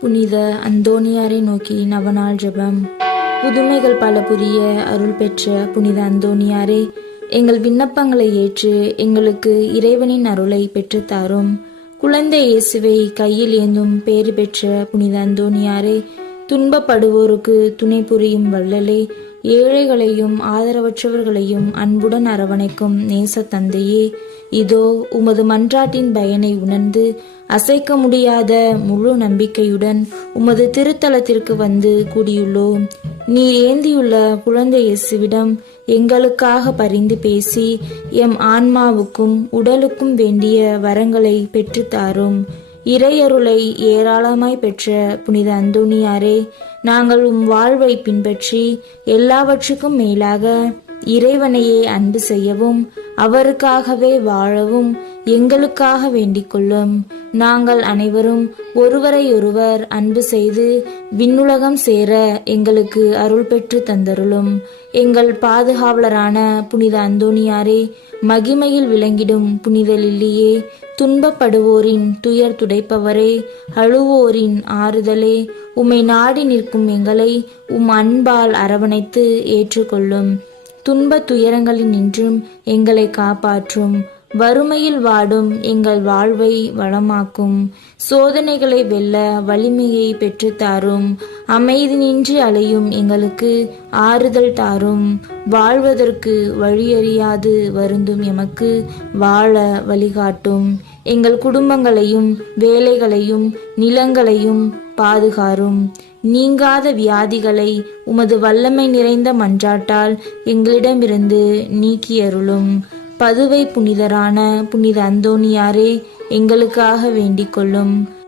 புனித அந்தோணியாரை நோக்கி நவநாள் ஜெபம். புதுமைகள் பல புரிய அருள் பெற்ற புனித அந்தோணியாரே, எங்கள் விண்ணப்பங்களை ஏற்று எங்களுக்கு இறைவனின் அருளை பெற்றுத்தாரும். குழந்தை இயேசுவை கையில் ஏந்தும் பேறு பெற்ற புனித அந்தோணியாரே, துன்பப்படுவோருக்கு துணை புரியும் வள்ளலே, ஏழைகளையும் ஆதரவற்றவர்களையும் அன்புடன் அரவணைக்கும் நேச தந்தையே, இதோ உமது மன்றாட்டின் பயனை உணர்ந்து அசைக்க முடியாத முழு நம்பிக்கையுடன் உமது திருத்தலத்திற்கு வந்து கூடியுள்ளோம். நீர் ஏந்தியுள்ள குழந்தை இயேசுவிடம் எங்களுக்காக பரிந்து பேசி எம் ஆன்மாவுக்கும் உடலுக்கும் வேண்டிய வரங்களை பெற்றுத்தாரும். இறையருளை ஏராளமாய் பெற்ற புனித அந்தோணியாரே, நாங்கள் வாழ்வை பின்பற்றி எல்லாவற்றுக்கும் மேலாக இறைவனையே அன்பு செய்யவும் அவருக்காகவே வாழவும் எங்களுக்காக வேண்டிக் கொள்ளும். நாங்கள் அனைவரும் ஒருவரை ஒருவர் அன்பு செய்து விண்ணுலகம் சேர எங்களுக்கு அருள் பெற்று தந்தருளும். எங்கள் பாதுகாவலரான புனித அந்தோணியாரே, மகிமையில் விளங்கிடும் புனித லில்லியே, துன்பப்படுவோரின் துயர் துடைப்பவரே, அழுவோரின் ஆறுதலே, உம்மை நாடி நிற்கும் எங்களை அன்பால் அரவணைத்து ஏற்றுக்கொள்ளும். துன்ப துயரங்களில் நின்றும் எங்களை காப்பாற்றும். வறுமையில் வாடும் எங்கள் வாழ்வை வளமாக்கும். சோதனைகளை வெல்ல வலிமையை பெற்றுத்தாரும். அமைதி நின்று அலையும் எங்களுக்கு ஆறுதல் தாரும். வாழ்வதற்கு வழியறியாது வருந்தும் எமக்கு வாழ வழிகாட்டும். எங்கள் குடும்பங்களையும் வேலைகளையும் நிலங்களையும் பாதுகாரும். நீங்காத வியாதிகளை உமது வல்லமை நிறைந்த மன்றாட்டால் எங்களிடமிருந்து நீக்கியருளும். பதுவை புனிதரான புனித அந்தோணியாரே, எங்களுக்காக வேண்டிக் கொள்ளும்.